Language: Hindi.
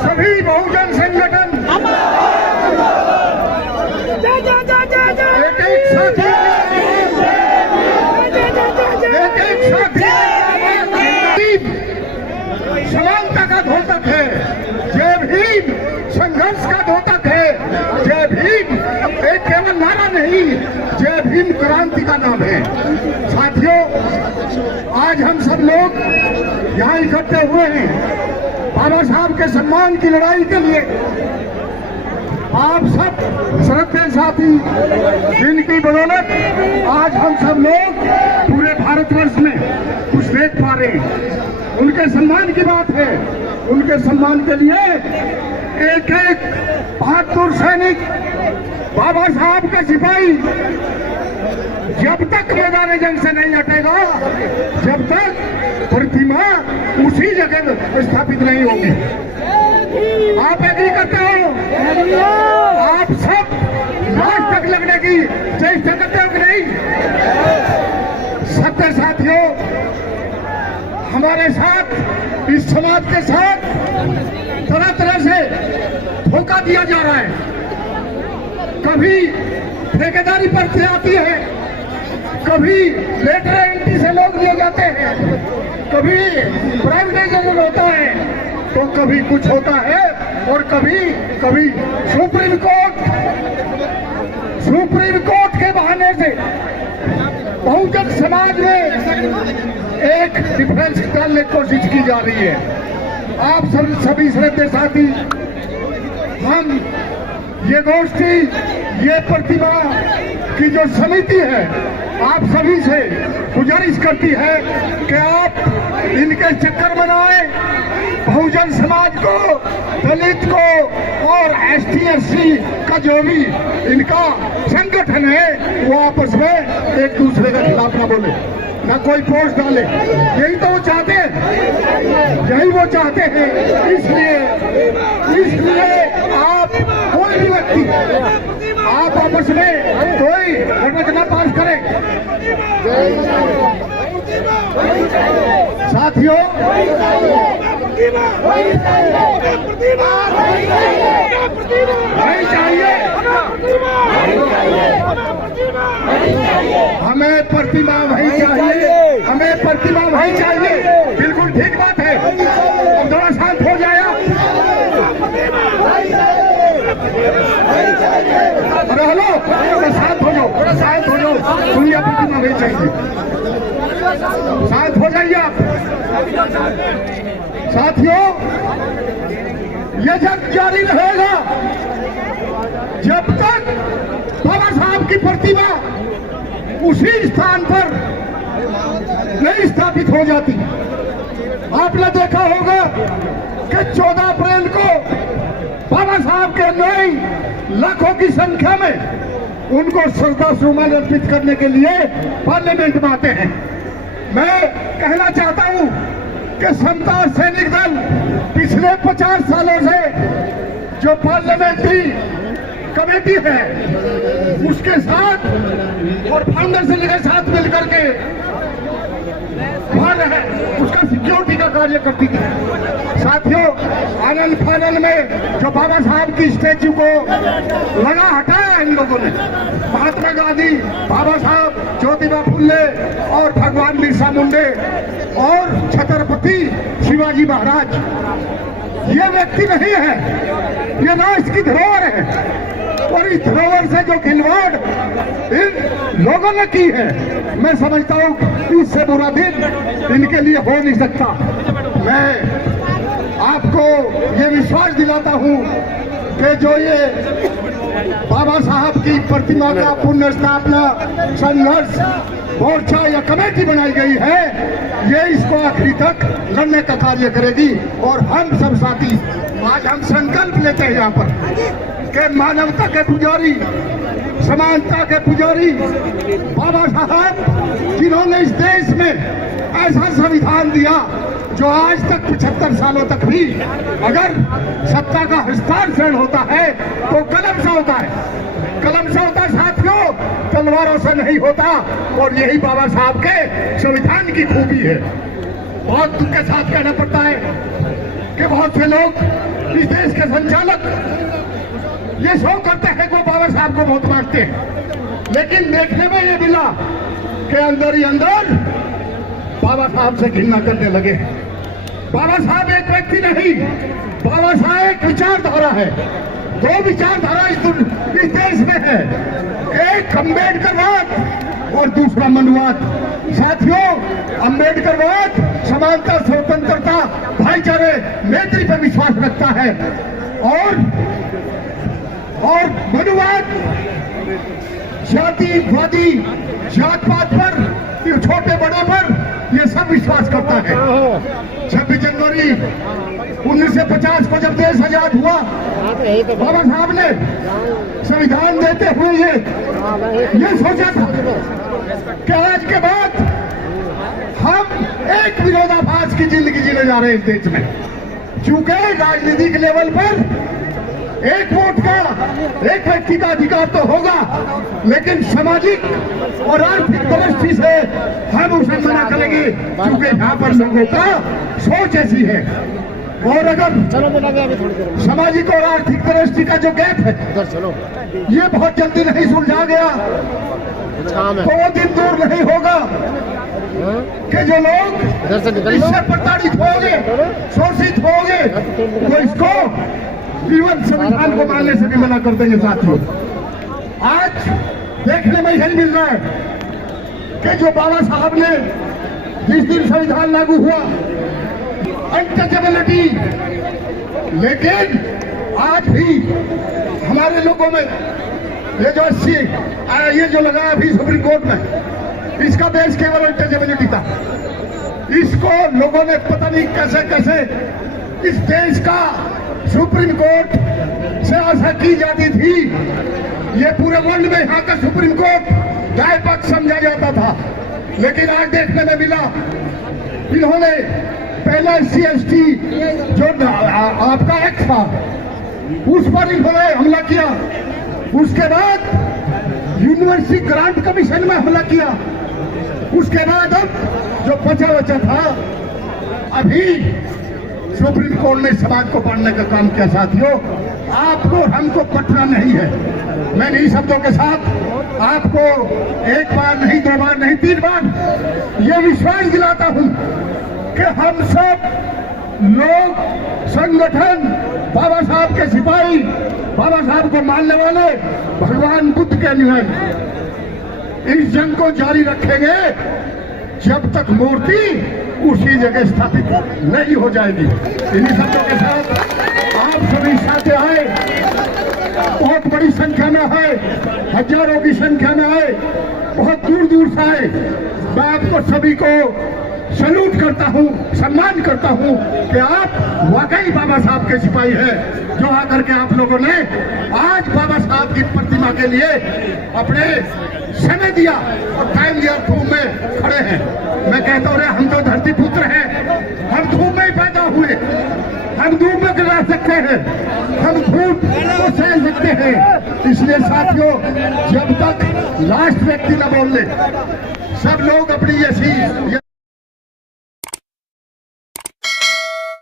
सभी बहुजन संगठन समानता का द्योतक है, जय भीम संघर्ष का द्योतक है, जय भीम एक केवल नारा नहीं, जय भीम क्रांति का नाम है। साथियों, आज हम सब लोग यहाँ इकट्ठे हुए हैं बाबा साहब के सम्मान की लड़ाई के लिए। आप सब श्रद्धेय साथी, जिनकी बदौलत आज हम सब लोग पूरे भारतवर्ष में कुछ देख पा रहे हैं, उनके सम्मान की बात है। उनके सम्मान के लिए एक एक बहादुर सैनिक, बाबा साहब का सिपाही जब तक मैदान जंग से नहीं हटेगा, जब तक प्रतिमा उसी जगह स्थापित नहीं होगी। आप एग्री करते हो? आप सब लास्ट तक लगने की चेष्टा करते हो कि नहीं? सत्य साथियों, हमारे साथ, इस समाज के साथ तरह तरह से धोखा दिया जा रहा है। कभी ठेकेदारी पर्ची आती है, कभी लेटर एंट्री से लोग लिए जाते हैं, कभी प्राइवेटाइजेशन होता है, तो कभी कुछ होता है और कभी कभी सुप्रीम कोर्ट के बहाने से बहुजन समाज में एक डिफरेंस डालने की कोशिश की जा रही है। आप सभी श्रद्धेय साथी, हम ये गोष्ठी, ये प्रतिमा की जो समिति है, आप सभी से गुजारिश करती है कि आप इनके चक्कर बनाएं, बहुजन समाज को, दलित को और ST/SC का जो भी इनका संगठन है, वो आपस में एक दूसरे के खिलाफ ना बोले, ना कोई पोस्ट डाले। यही तो वो चाहते हैं, यही वो चाहते हैं। इसलिए आप कोई भी व्यक्ति, आप आपस में कोई घटना ना पास करें। साथियों, नहीं चाहिए, हमें प्रतिमा वही चाहिए, हमें प्रतिमा वही चाहिए। बिल्कुल ठीक बात है। अब थोड़ा शांत हो जाए। अरे हेलो, थोड़ा शांत हो जाओ, थोड़ा शांत हो जाओ। दुनिया प्रतिमा वही चाहिए, शांत हो जाइए आप। साथियों, यह जंग जारी रहेगा जब तक बाबा साहब की प्रतिमा उसी स्थान पर नहीं स्थापित हो जाती। आपने देखा होगा कि 14 अप्रैल को बाबा साहब के अनुयायी लाखों की संख्या में उनको श्रद्धा सुमन अर्पित करने के लिए पार्लियामेंट में आते हैं। मैं कहना चाहता हूं कि समता सैनिक दल पिछले 50 सालों से जो पार्लियामेंट्री कमेटी है, उसके साथ और फाउंडर से लेकर साथ मिलकर के उसका सिक्योरिटी का कार्य करती थी। साथियों, आनंद फानल में जो बाबा साहब की स्टैच्यू को लगा हटाया इन लोगों ने, महात्मा गांधी, बाबा साहब, ज्योतिबा फुले और भगवान बिरसा मुंडे और छत्रपति शिवाजी महाराज, ये व्यक्ति नहीं है, ये राष्ट्र की धरोहर है। और इस धरोहर से जो खिलवाड़ इन लोगों ने की है, मैं समझता हूँ इससे बुरा दिन इनके लिए हो नहीं सकता। मैं आपको ये विश्वास दिलाता हूँ कि जो ये बाबा साहब की प्रतिमा का पुनर्स्थापना संघर्ष मोर्चा या कमेटी बनाई गई है, ये इसको आखिरी तक लड़ने का कार्य करेगी। और हम सब साथी आज हम संकल्प लेते हैं यहाँ पर कि मानवता के पुजारी, समानता के पुजारी बाबा साहब, जिन्होंने इस देश में ऐसा संविधान दिया जो आज तक 75 सालों तक भी अगर सत्ता का हस्तांतरण होता है तो कलम से होता है, कलम से होता है साथियों, तलवारों से नहीं होता। और यही बाबा साहब के संविधान की खूबी है। बहुत दुख के साथ कहना पड़ता है कि बहुत से लोग इस देश के संचालक ये शो करते हैं कि वो बाबा साहब को बहुत मानते हैं, लेकिन देखने में ये मिला कि अंदर ही अंदर बाबा साहब से घृणा करने लगे। बाबा साहब एक व्यक्ति नहीं, बाबा साहब एक विचारधारा है। दो विचारधारा इस देश में है, एक अम्बेडकरवाद और दूसरा मनुवाद। साथियों, अम्बेडकरवाद समानता, स्वतंत्रता, भाईचारे, मैत्री पर विश्वास रखता है और मनुवाद जातिवादी, जात पात पर, छोटे बड़े पर ये सब विश्वास करता है। 26 जनवरी 1950 को जब देश आजाद हुआ, बाबा साहब ने संविधान देते हुए ये सोचा था कि आज के बाद हम एक विरोधाभास की जिंदगी जीने जा रहे हैं इस देश में। चूंकि राजनीतिक लेवल पर एक वोट का, एक व्यक्ति का अधिकार तो होगा, लेकिन सामाजिक और आर्थिक दृष्टि से हम उसे मना करेंगे, क्योंकि यहाँ पर लोगों का सोच ऐसी है। और अगर सामाजिक और आर्थिक दृष्टि का जो गैप है ये बहुत जल्दी नहीं सुलझा गया तो वो दिन दूर नहीं होगा कि जो लोग इससे प्रताड़ित होंगे, शोषित होंगे, वो इसको जीवन संविधान को मानने से भी मना कर देंगे। साथियों, आज देखने में यही मिल रहा है कि जो बाबा साहब ने जिस दिन संविधान लागू हुआ, अनटचेबिलिटी, लेकिन आज भी हमारे लोगों में ये जो 80 ये जो लगा अभी सुप्रीम कोर्ट में, इसका बेस केवल अनटचेबिलिटी था। इसको लोगों ने पता नहीं कैसे कैसे इस देश का सुप्रीम कोर्ट से आशा की जाती थी। ये पूरे वर्ल्ड में यहाँ का सुप्रीम कोर्ट दाएं पक्ष समझा जाता था, लेकिन आज देखने में मिला इन्होंने पहला SC/ST जो आपका एक्ट था उस पर इन्होंने हमला किया, उसके बाद यूनिवर्सिटी ग्रांट कमीशन में हमला किया, उसके बाद अब जो बचा था अभी सुप्रीम कोर्ट ने समाज को बांटने का काम किया। साथियों, आपको हमको पटना नहीं है। मैं इन्हीं शब्दों के साथ आपको एक बार नहीं, दो बार नहीं, 3 बार ये विश्वास दिलाता हूं कि हम सब लोग, संगठन, बाबा साहब के सिपाही, बाबा साहब को मानने वाले, भगवान बुद्ध के अनुयायी इस जंग को जारी रखेंगे जब तक मूर्ति उसी जगह स्थापित नहीं हो जाएगी। इन्हीं शब्दों के साथ आप सभी साथ आए, बहुत बड़ी संख्या में आए, हजारों की संख्या में आए, बहुत दूर दूर से आए। मैं आपको सभी को सैल्यूट करता हूं, सम्मान करता हूं कि आप वाकई बाबा साहब के सिपाही हैं, जो आकर के आप लोगों ने आज बाबा साहब की प्रतिमा के लिए अपने समय दिया और टाइम दिया, धूप में खड़े हैं। मैं कहता हूँ हम तो धरती पुत्र हैं, हम धूप में ही पैदा हुए, हम धूप में रह सकते हैं, हम धूप को सहन सकते हैं। इसलिए साथियों, जब तक लास्ट व्यक्ति न बोल ले, सब लोग अपनी ऐसी